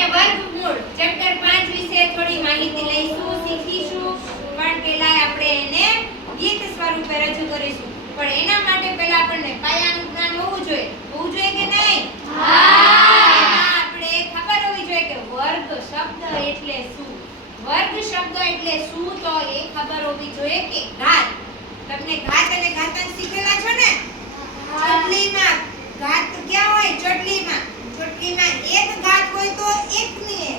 અને વર્ગમૂળ ચેપ્ટર 5 વિશે થોડી માહિતી લઈશું, શીખીશું, પણ પહેલા આપણે એને ગીત સ્વરૂપે રજૂ કરીશું. પણ એના માટે પહેલા આપણને પાયાનું જ્ઞાન હોવું જોઈએ કે નહીં? હા. એમાં આપણે ખબર હોવી જોઈએ કે વર્ગ શબ્દ એટલે શું. વર્ગ શબ્દ એટલે શું તો એ ખબર હોવી જોઈએ કે ઘાત. તમને ઘાત અને ઘાતાંક શીખેલા છો ને? ચોટલીમાં ઘાત ક્યાં હોય? ચોટલીમાં એક ઘાત હોય તો એકની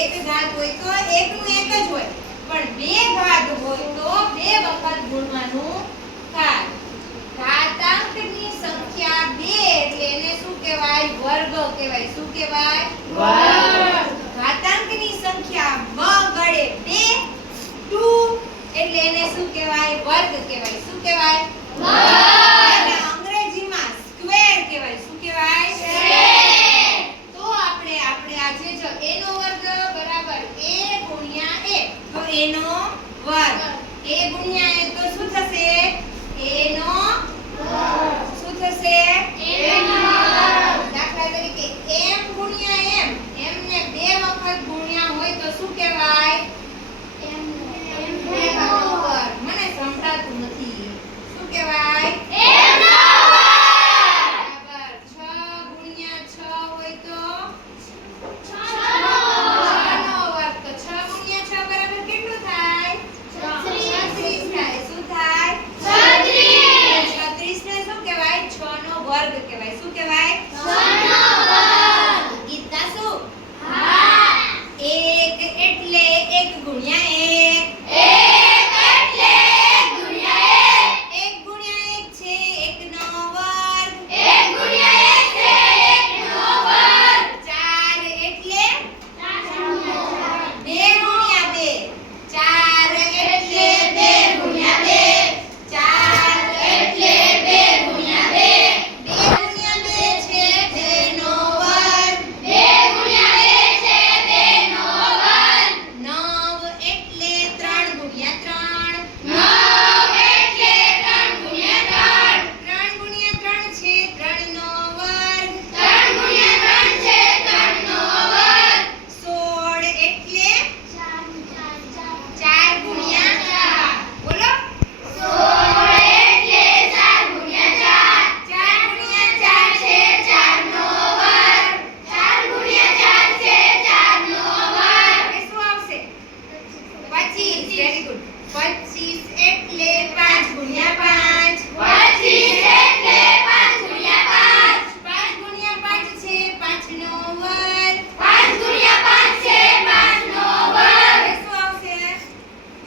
એક ઘાત હોય તો એકનું એક જ હોય, પણ બે ઘાત હોય તો બે વખત ગુણવાનું થાય. ઘાતાંકની સંખ્યા 2 એટલે એને શું કહેવાય? વર્ગ કહેવાય. શું કહેવાય? વર્ગ. ઘાતાંકની સંખ્યા વગડે 2 એટલે એને શું કહેવાય? વર્ગ કહેવાય. શું કહેવાય? વર્ગ. અને અંગ્રેજીમાં સ્ક્વેર કહેવાય. શું કહેવાય? સ્ક્વેર. તો આપણે આજે જો a નો વર્ગ બરાબર a ગુણ્યા a, તો a નો વર્ગ. a ગુણ્યા a તો શું થશે? a નો વર્ગ. શું થશે? a નો વર્ગ. દાખલા તરીકે m ગુણ્યા m, m ને બે વખત ગુણ્યા હોય તો શું કહેવાય? m નો વર્ગ. મને સંભળાતું નથી. શું કહેવાય? m નો વર્ગ. બરાબર. 6 ગુણ્યા 6 હોય તો 6 નો વર્ગ. તો 6 ગુણ્યા 6 બરાબર કેટલું થાય? 36 થાય. શું થાય? 36. 36 ને શું કહેવાય? 6 નો વર્ગ કહેવાય. શું કહેવાય? 6 નો વર્ગ. ગીતા શું? હા. 1 એટલે 1 ગુણ્યા 1. 1 એટલે 1 ગુણ્યા 1. 1 ગુણ્યા 1 છે 1 નો વર્ગ. 1 ગુણ્યા 1 છે 1 નો વર્ગ. 4 એટલે 2 ગુણ્યા 2. 4 એટલે 2 ગુણ્યા 2. 4 એટલે 2 ગુણ્યા 2. 2 ગુણ્યા 2 છે 2 નો વર્ગ. 2 ગુણ્યા 2 છે 2 નો વર્ગ. 9 એટલે 3 ગુણ્યા 3. 9 એટલે 3 ગુણ્યા 3. 3 ગુણ્યા 3 છે 3 નો વર્ગ. 3 ગુણ્યા 3 છે 3 નો વર્ગ. 16 એટલે 4 ગુણ્યા 4. બોલો. 16 એટલે 4 ગુણ્યા 4. 4 ગુણ્યા 4 છે 4 નો વર્ગ. 4 ગુણ્યા 4 છે 4 નો વર્ગ. હવે શું આવશે? 25. Very good. 25 એટલે 5 ગુણ્યા 5. 25 એટલે 5 ગુણ્યા 5. 5 ગુણ્યા 5 છે 5 નો વર્ગ. 5 ગુણ્યા 5 છે 5 નો વર્ગ. હવે શું આવશે?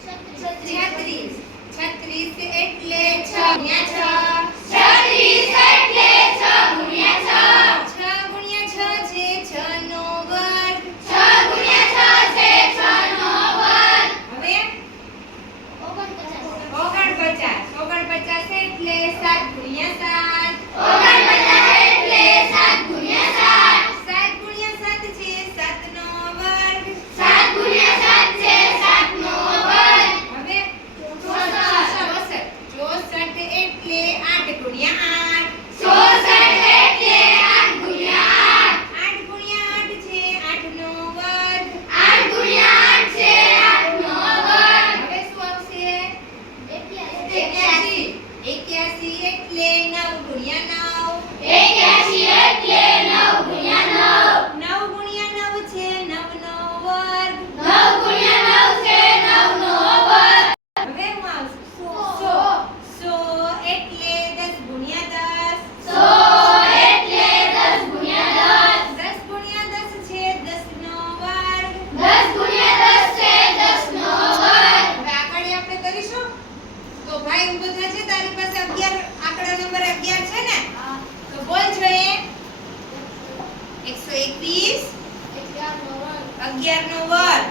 36. 36 એટલે 6 ગુણ્યા 6. 36 એટલે 6 ગુણ્યા 6. 6 ગુણ્યા 6 છે 6 નો વર્ગ. 6 ગુણ્યા 6 છે 6 નો વર્ગ. હવે 49. 49 એટલે 7 ગુણ્યા 7. 49 એટલે 7 ગુણ્યા 7. 7 ગુણ્યા 7 છે 7 નો વર્ગ. 7 ગુણ્યા 7 છે 7 નો વર્ગ. હવે 64. 64 એટલે 8 ગુણ્યા 8. 64 એટલે 8 ગુણ્યા 8. 8 ગુણ્યા 8 છે 8 નો વર્ગ. 8 ગુણ્યા 8 છે 8 નો વર્ગ. હવે શું આવશે? 81. 81 એટલે 9 ગુણ્યા 9. 81 એટલે 9 ગુણ્યા 9. 9 ગુણ્યા 9 છે 9 નો વર્ગ. 9 ગુણ્યા 9 છે 9 નો વર્ગ. હવે શું આવશે? 100. 100 એટલે 10 ગુણ્યા 10. 100 એટલે 10 ગુણ્યા 10. 10 ગુણ્યા 10 છે 10 નો વર્ગ. 10 ગુણ્યા 10 છે 10 નો વર્ગ. હવે આગળ આપણે કરીશું. તો ભાઈ ઊભો થશે. તારી પાસે 11 આંકડા નંબર 11 છે ને? તો બોલ જોઈએ. 121. 11 નો વર્ગ.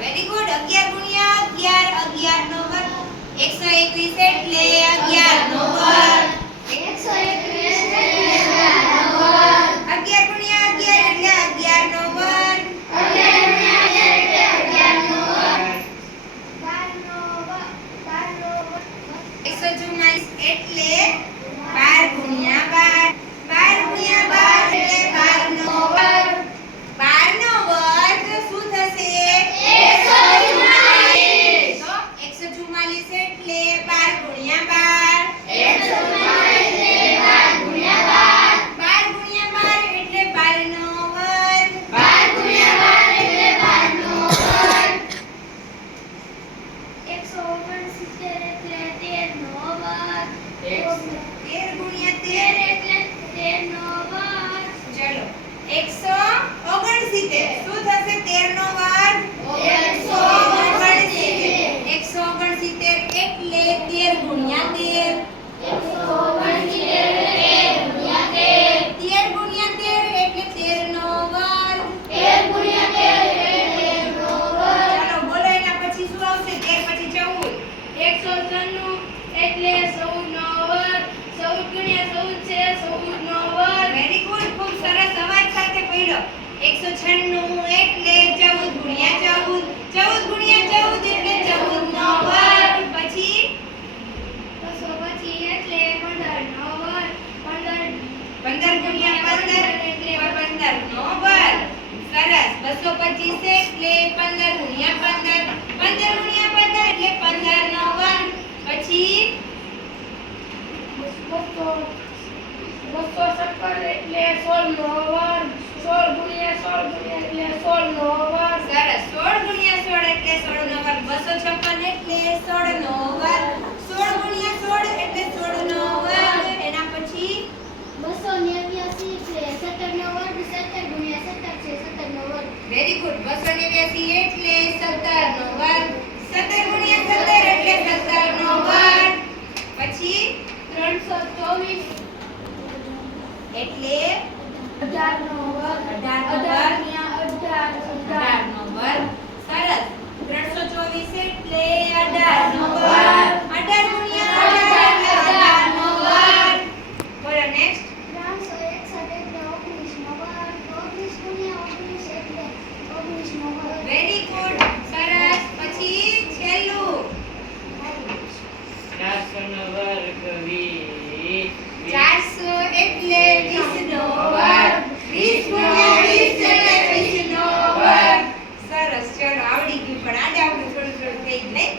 Very good. 11 ગુણ્યા 11 11 નો વર્ગ. 121 એટલે 11 નો વર્ગ. 121 એટલે 11 નો વર્ગ. 11 ગુણ્યા 11 એટલે 11 નો વર્ગ. 11 ગુણ્યા 11 એટલે 11 નો વર્ગ. 144 એટલે 12 ગુણ્યા 12. 12 ગુણ્યા 12 એટલે 12 15 નો વર્ગ. સરસ. 225 એટલે 15 ગુણ્યા 15. 15 ગુણ્યા 15 એટલે 15 નો વર્ગ. પછી 217 એટલે 16 નો વર્ગ. 16 ગુણ્યા 16 એટલે 16 નો વર્ગ. સરસ. 16 ગુણ્યા 16 એટલે 16 નો વર્ગ. 256 એટલે 16 નો વર્ગ. 16 ગુણ્યા 16 એટલે 16 નો વર્ગ. એના પછી 289 એટલે 17 નો વર્ગ. 17 ગુણ્યા 17 છે 17 નો વર્ગ. Very good. 289 એટલે 17 નો વર્ગ. 17 ગુણ્યા 17 એટલે 17 નો વર્ગ. પછી 324 એટલે 18 નો વર્ગ. 18 નો 18 વર્ગ. ગુણ્યા 18 18 નો વર્ગ. સરસ. 324 એટલે 18 નો વર્ગ. 18 ગુણ્યા 18 એટલે 18 નો વર્ગ. બોલો નેક્સ્ટ. 361 એટલે 19 નો વર્ગ. 19 ગુણ્યા 19 એટલે 19 નો વર્ગ. Very good. સરસ. પછી છેલ્લું 400 નો વર્ગ 20. 400 એટલે 20 નો વર્ગ. 20 ગુણ્યા 20 એટલે 20 નો વર્ગ. સરસ. ચલો આવડી ગયું, પણ આજે આપણે થોડું થોડું થઈ ગયું નહીં?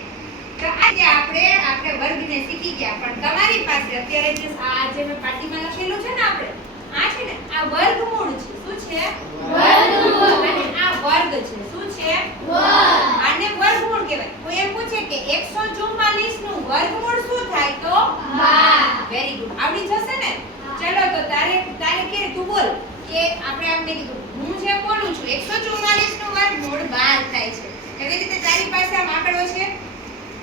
તો આજે આપણે વર્ગને શીખી ગયા, પણ તમારી પાસે અત્યારે જે આ જે મેં પાટીમાં લખેલું છે ને આપણે આ છે ને આ વર્ગમૂળ છે. શું છે? વર્ગમૂળ. અને આ વર્ગ છે. શું છે? વર્ગ. આને વર્ગમૂળ કહેવાય. કોઈ એમ પૂછે કે 144 નું વર્ગમૂળ શું થાય? તો 12. Very good. આવડી જશે ને? ચલો તો તારે કે તું બોલ કે આપણે આમ મેં કીધું હું જે બોલું છું 144 નું વર્ગમૂળ 12 થાય છે. એવી રીતે તારી પાસે આમ આંકડો છે,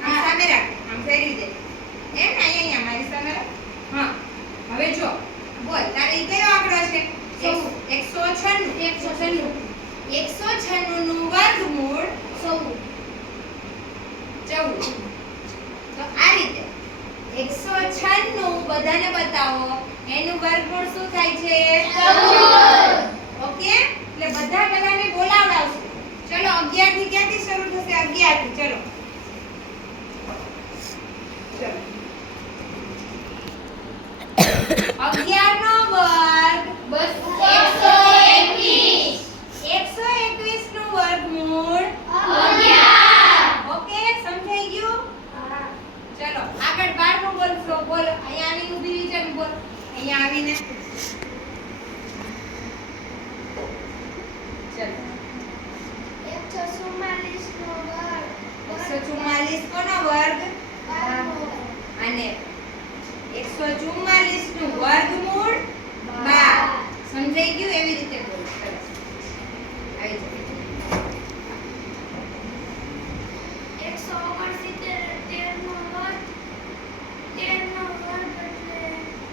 આમ સામે રાખ, આમ ફેરવી દે. એમ ને અહીંયા મારી સામે રાખ. હા. હવે જો બોલ તારે ઈ કયો આંકડો છે? 196. 196 નું વર્ગમૂળ 14. તો આ રીતે 196 બધાને બતાવો એનું વર્ગમૂળ શું થાય છે? 14. ઓકે? એટલે બધા બધાને બોલાવડાવશું. ચલો 11 થી ક્યાંથી શરૂ થશે? 11 થી. ચલો. ચલો. 11 નો વર્ગ 121. 121 નું વર્ગમૂળ 11. ઓકે? સમજાઈ ગયું? ચલો આગળ 12 નું બોલશો. બોલ. અહીંયા આવીને ઊભી રહી જા. બોલ. અહીંયા આવીને. ચલો. 144 નો વર્ગ. 144 કોનો વર્ગ? અને 144 નું વર્ગમૂળ 12. સમજાઈ ગયું? એવી રીતે બોલ. સરસ. આવી જાઓ. 169 નો વર્ગ. 13 નો વર્ગ એટલે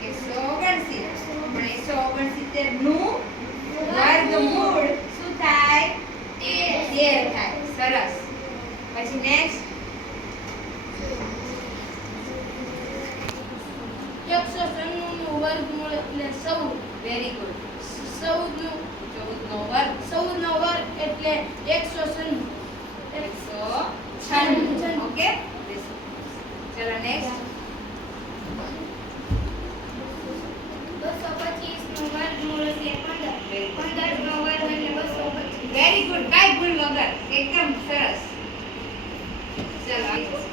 169. પણ 169 નું વર્ગમૂળ શું થાય? 13 થાય. સરસ. પછી નેક્સ્ટ 196 નું વર્ગમૂળ એટલે 14. Very good. 14 નું 14 નો વર્ગ 14 નો વર્ગ એટલે 196. 196. ઓકે? ચલો નેક્સ્ટ 225 નું વર્ગમૂળ એટલે 15. 15 નો વર્ગ એટલે 225. Very good. કાઈ ભૂલ વગર. એકદમ સરસ. ચલો આવી જાઓ.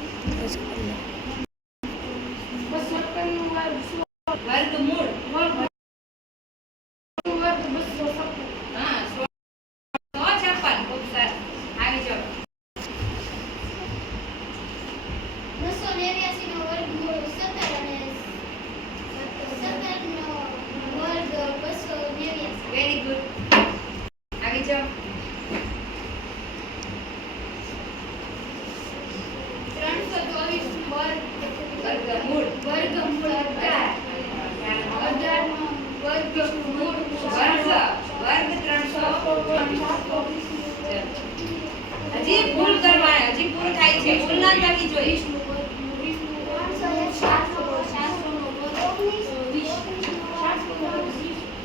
217 નું વર્ગ વર્ગમૂળ. વર્ગ 217. હા 156. ખૂબ સરસ. આવી જાઓ. 289 નો વર્ગમૂળ 17 અને 17 નો વર્ગ 289. Very good. આવી જાઓ. 324 નો વર્ગ વર્ગમૂળ. વર્ગમૂળ 18. 18 નો વર્ગમૂળ વર્ગ 300. હજી ભૂલ કરવાની. હજી ભૂલ થાય છે. ભૂલ ના થવી જોઈએ.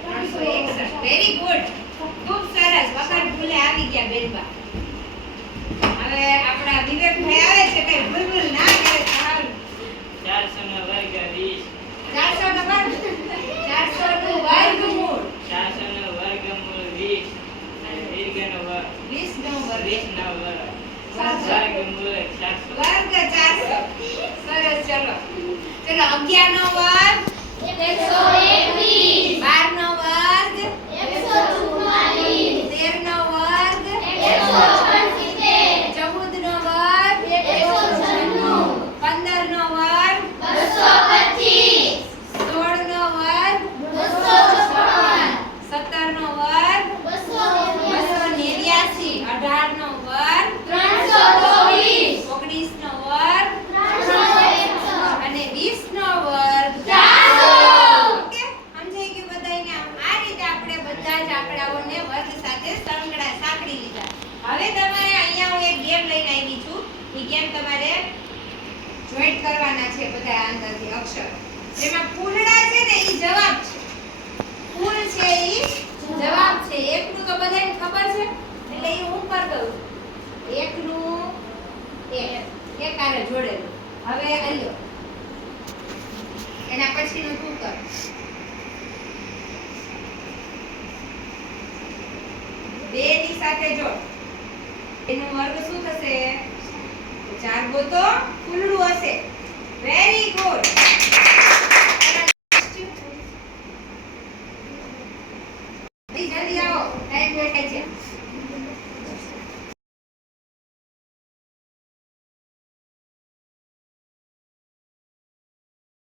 361. Very good. ખૂબ સરસ. વખત ભૂલે આવી ગયા બેનબા. હવે આપણા વિવેકભાઈ આવે છે કે ભૂલ ના કરે. સારું. 400 નો વર્ગ 20. 400 નો વર્ગ. 400 નું વર્ગમૂળ. 400 નો વર્ગમૂળ બધા જ આંકડાઓને વર્ગ સાથે સાંકળી લીધા. હવે તમારે અહીંયા હું એક ગેમ લઈને આવી છું. એ ગેમ તમારે જોઈન્ટ કરવાના છે બધા અંદરથી અક્ષર. જેમાં ફૂલડા છે ને ઈ જવાબ છે. ફૂલ છે ઈ જવાબ છે. એકનું તો બધાને ખબર છે એટલે ઈ હું કરી દઉં છું. એકનું એક આરે જોડેલું. હવે આલ્યો એના પછીનું તું કર. બે ની સાથે જોડ. એનું વર્ગ શું થશે? 4 ગોતો ફૂલડું હશે. Very good.